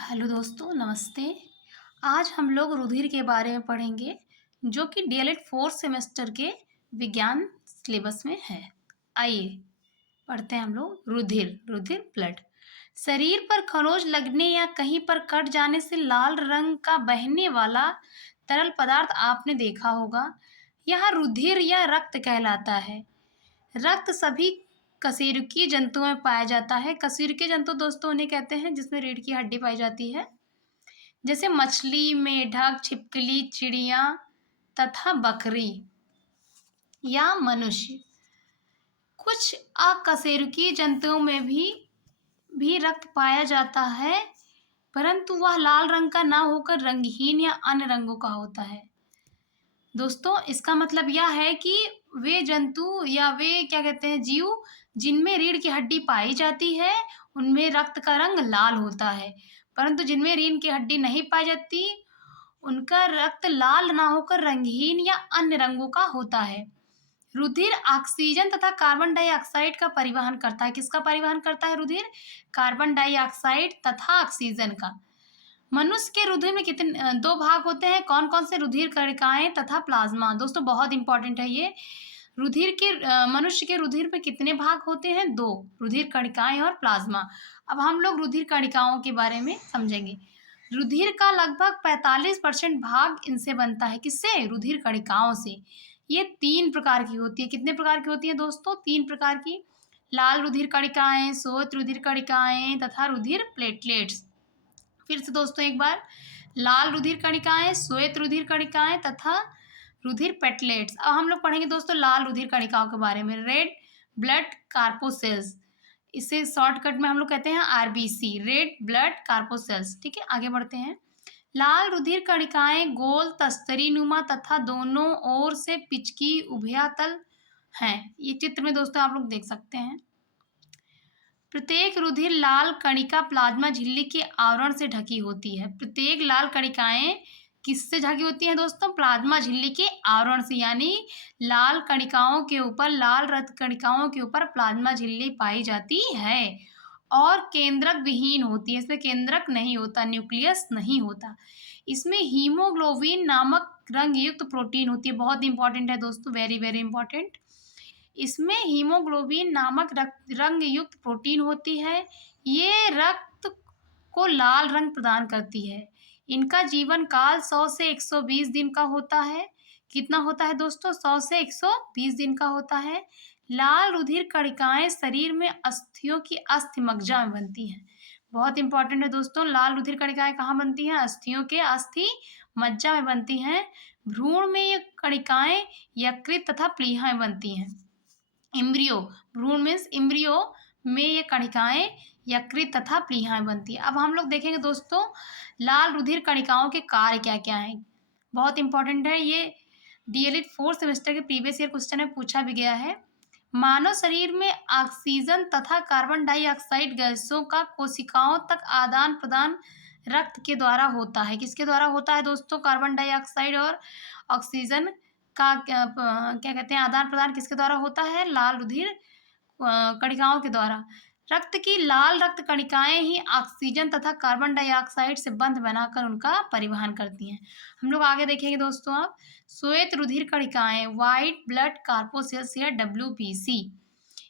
Hello दोस्तों, नमस्ते। आज हम लोग रुधिर के बारे में पढ़ेंगे, जो कि डीएलएड फोर्थ सेमेस्टर के विज्ञान सिलेबस में है। आइए पढ़ते हैं हम लोग। रुधिर रुधिर ब्लड शरीर पर खरोंच लगने या कहीं पर कट जाने से लाल रंग का बहने वाला तरल पदार्थ आपने देखा होगा। यह रुधिर या रक्त कहलाता है। रक्त सभी कशेरुकी जंतुओं में पाया जाता है। कशेरुकी जंतु दोस्तों उन्हें कहते हैं जिसमें रीढ़ की हड्डी पाई जाती है, जैसे मछली, मेढक, छिपकली, चिड़िया तथा बकरी या मनुष्य। कुछ अकशेरुकी जंतुओं में भी रक्त पाया जाता है, परंतु वह लाल रंग का ना होकर रंगहीन या अन्य रंगों का होता है। दोस्तों इसका मतलब यह है कि वे जंतु या वे क्या कहते हैं, जीव जिनमें रीढ़ की हड्डी पाई जाती है उनमें रक्त का रंग लाल होता है, परंतु जिनमें रीढ़ की हड्डी नहीं पाई जाती उनका रक्त लाल ना होकर रंगहीन या अन्य रंगों का होता है। रुधिर ऑक्सीजन तथा कार्बन डाइऑक्साइड का परिवहन करता है। किसका परिवहन करता है रुधिर? कार्बन डाइऑक्साइड तथा ऑक्सीजन का। मनुष्य के रुधिर में कितने दो भाग होते हैं? कौन कौन से? रुधिर कणिकाएं तथा प्लाज्मा। दोस्तों बहुत इंपॉर्टेंट है ये। मनुष्य के रुधिर में कितने भाग होते हैं? दो, रुधिर कणिकाएं और प्लाज्मा। अब हम लोग रुधिर कणिकाओं के बारे में समझेंगे। रुधिर का लगभग 45% भाग इनसे बनता है। किससे? रुधिर कणिकाओं से। ये 3 प्रकार की होती है। कितने प्रकार की होती है दोस्तों? 3 प्रकार की। लाल रुधिर कणिकाएं, श्वेत रुधिर कणिकाएं तथा रुधिर प्लेटलेट्स। फिर से दोस्तों एक बार, लाल रुधिर कणिकाएं, श्वेत रुधिर कणिकाएं तथा रुधिर प्लेटलेट्स। अब हम लोग पढ़ेंगे दोस्तों लाल रुधिर कणिकाओं के बारे में। रेड ब्लड कार्पोसेल्स, इसे शॉर्टकट में हम लोग कहते हैं आरबीसी, रेड ब्लड कार्पोसेल्स। ठीक है, आगे बढ़ते हैं। लाल रुधिर कणिकाएं गोल तस्तरी नुमा तथा दोनों ओर से पिचकी उभयतल हैं। ये चित्र में दोस्तों आप लोग देख सकते हैं। प्रत्येक रुधिर लाल कणिका प्लाज्मा झिल्ली के आवरण से ढकी होती है। प्रत्येक लाल कणिकाएं किससे ढकी होती हैं दोस्तों? प्लाज्मा झिल्ली के आवरण से, यानी लाल कणिकाओं के ऊपर, लाल रक्त कणिकाओं के ऊपर प्लाज्मा झिल्ली पाई जाती है और केंद्रक विहीन होती है। इसमें केंद्रक नहीं होता, न्यूक्लियस नहीं होता। इसमें हीमोग्लोबिन नामक रंग युक्त प्रोटीन होती है। बहुत इंपॉर्टेंट है दोस्तों, वेरी वेरी इंपॉर्टेंट। इसमें हीमोग्लोबिन नामक रंग युक्त प्रोटीन होती है। ये रक्त को लाल रंग प्रदान करती है। इनका जीवन काल 100 से 120 दिन का होता है। कितना होता है दोस्तों? 100 से 120 दिन का होता है। लाल रुधिर कणिकाएं शरीर में अस्थियों की अस्थि मज्जा में बनती हैं। बहुत इंपॉर्टेंट है दोस्तों, लाल रुधिर कणिकाएं कहाँ बनती हैं? अस्थियों के अस्थि मज्जा में बनती हैं। भ्रूण में ये कणिकाएं यकृत तथा प्लीहा में बनती हैं। इम्ब्रियो, भ्रूण मीन्स इम्ब्रियो में ये कणिकाएं यकृत तथा प्लीहा में बनती है। अब हम लोग देखेंगे दोस्तों लाल रुधिर कणिकाओं के कार्य क्या क्या हैं। बहुत इंपॉर्टेंट है ये, डीएलएड फोर्थ सेमेस्टर के प्रीवियस ईयर क्वेश्चन में पूछा भी गया है। मानव शरीर में ऑक्सीजन तथा कार्बन डाइऑक्साइड गैसों का कोशिकाओं तक आदान प्रदान रक्त के द्वारा होता है। किसके द्वारा होता है दोस्तों? कार्बन डाइऑक्साइड और ऑक्सीजन का क्या कहते हैं, आदान प्रदान किसके द्वारा होता है? लाल रुधिर कणिकाओं के द्वारा। रक्त की लाल रक्त कणिकाएं ही ऑक्सीजन तथा कार्बन डाइऑक्साइड से बंध बनाकर उनका परिवहन करती हैं। हम लोग आगे देखेंगे दोस्तों। अब श्वेत रुधिर कणिकाएं, व्हाइट ब्लड कार्पोसेल्स या डब्ल्यूबीसी,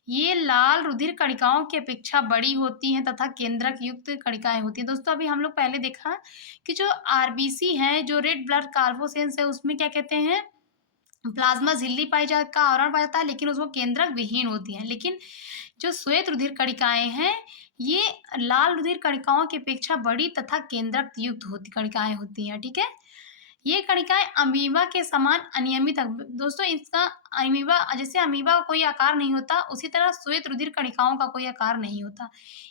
ये लाल रुधिर कणिकाओं की अपेक्षा बड़ी होती हैं तथा केंद्रक युक्त कणिकाएं होती हैं। दोस्तों अभी हम लोग पहले देखा कि जो आरबीसी है, जो रेड ब्लड कार्पोसेल्स है, उसमें क्या कहते हैं, प्लाज्मा झिल्ली का आवरण पाया जाता है, लेकिन उसको केंद्रक विहीन होती हैं। लेकिन जो श्वेत रुधिर कणिकाएं हैं, ये लाल रुधिर कणिकाओं की अपेक्षा बड़ी तथा केंद्रक युक्त कणिकाएं होती हैं। ठीक है, ये कणिकाएं अमीबा के समान अनियमित। दोस्तों इसका अमीबा, जैसे अमीबा का कोई आकार नहीं होता, उसी तरह श्वेत रुधिर कणिकाओं का कोई आकार नहीं होता।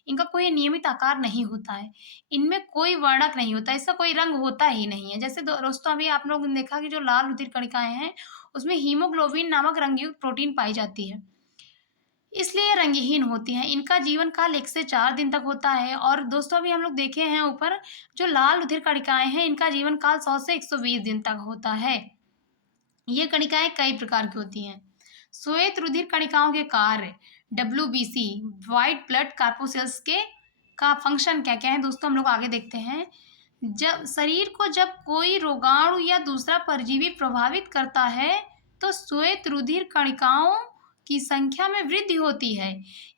इनका कोई नियमित आकार नहीं होता है। इनमें कोई वर्णक नहीं होता, इसका कोई रंग होता ही नहीं है। जैसे दोस्तों अभी आप लोगों ने देखा कि जो लाल रुधिर कणिकाएं हैं उसमें हीमोग्लोबिन नामक रंगयुक्त प्रोटीन पाई जाती है, इसलिए ये रंगहीन होती हैं। इनका जीवन काल 1 से 4 दिन तक होता है। और दोस्तों अभी हम लोग देखे हैं ऊपर, जो लाल रुधिर कणिकाएं हैं इनका जीवन काल 100 से 120 दिन तक होता है। ये कणिकाएं कई प्रकार की होती हैं। श्वेत रुधिर कणिकाओं के कार्य, डब्ल्यूबीसी, व्हाइट ब्लड कार्पोसेल्स के का फंक्शन क्या क्या है दोस्तों, हम लोग आगे देखते हैं। जब शरीर को जब कोई रोगाणु या दूसरा परजीवी प्रभावित करता है तो श्वेत रुधिर कणिकाओं की संख्या में वृद्धि होती है।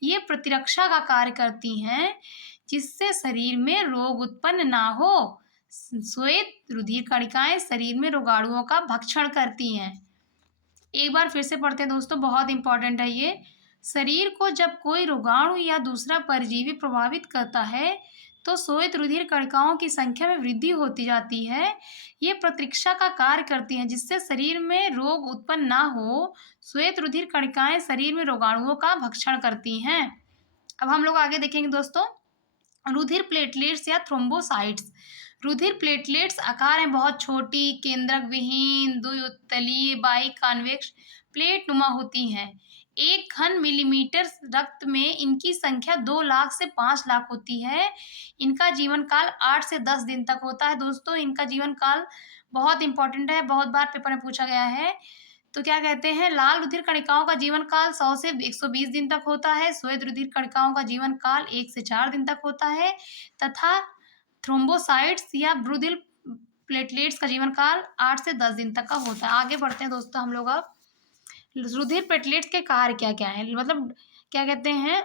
ये प्रतिरक्षा का कार्य करती हैं जिससे शरीर में रोग उत्पन्न ना हो। श्वेत रुधिर कणिकाएं शरीर में रोगाणुओं का भक्षण करती हैं। एक बार फिर से पढ़ते हैं दोस्तों, बहुत इंपॉर्टेंट है ये। शरीर को जब कोई रोगाणु या दूसरा परजीवी प्रभावित करता है तो श्वेत रुधिर कणिकाओं की संख्या में वृद्धि होती जाती है। ये प्रतिरक्षा का कार्य करती हैं जिससे शरीर में रोग उत्पन्न ना हो। श्वेत रुधिर कणिकाएं शरीर में रोगाणुओं का भक्षण करती हैं। अब हम लोग आगे देखेंगे दोस्तों, रुधिर प्लेटलेट्स या थ्रोम्बोसाइट्स। रुधिर प्लेटलेट्स आकार में बहुत छोटी, केंद्रक विहीन, द्वितलीय बाइकॉन्वेक्स प्लेट नुमा होती हैं। एक घन मिलीमीटर रक्त में इनकी संख्या 2 लाख से 5 लाख होती है। इनका जीवन काल 8 से 10 दिन तक होता है दोस्तों। इनका जीवन काल बहुत इंपॉर्टेंट है, बहुत बार पेपर में पूछा गया है। तो क्या कहते हैं, लाल रुधिर कणिकाओं का जीवन काल 100 से 120 दिन तक होता है। श्वेत रुधिर कणिकाओं का जीवन काल 1 से 4 दिन तक होता है तथा थ्रोम्बोसाइट्स या रुधिर प्लेटलेट्स का जीवन काल 8 से 10 दिन तक का होता है। आगे बढ़ते हैं दोस्तों हम लोग। अब रुधिर प्लेटलेट्स के कार्य क्या क्या है, मतलब क्या कहते हैं,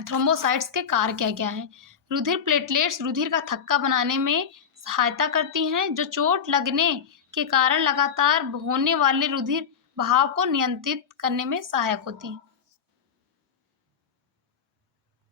थ्रोम्बोसाइट्स के कार्य क्या क्या हैं। रुधिर प्लेटलेट्स रुधिर का थक्का बनाने में सहायता करती हैं जो चोट लगने के कारण लगातार होने वाले रुधिर बहाव को नियंत्रित करने में सहायक होती हैं।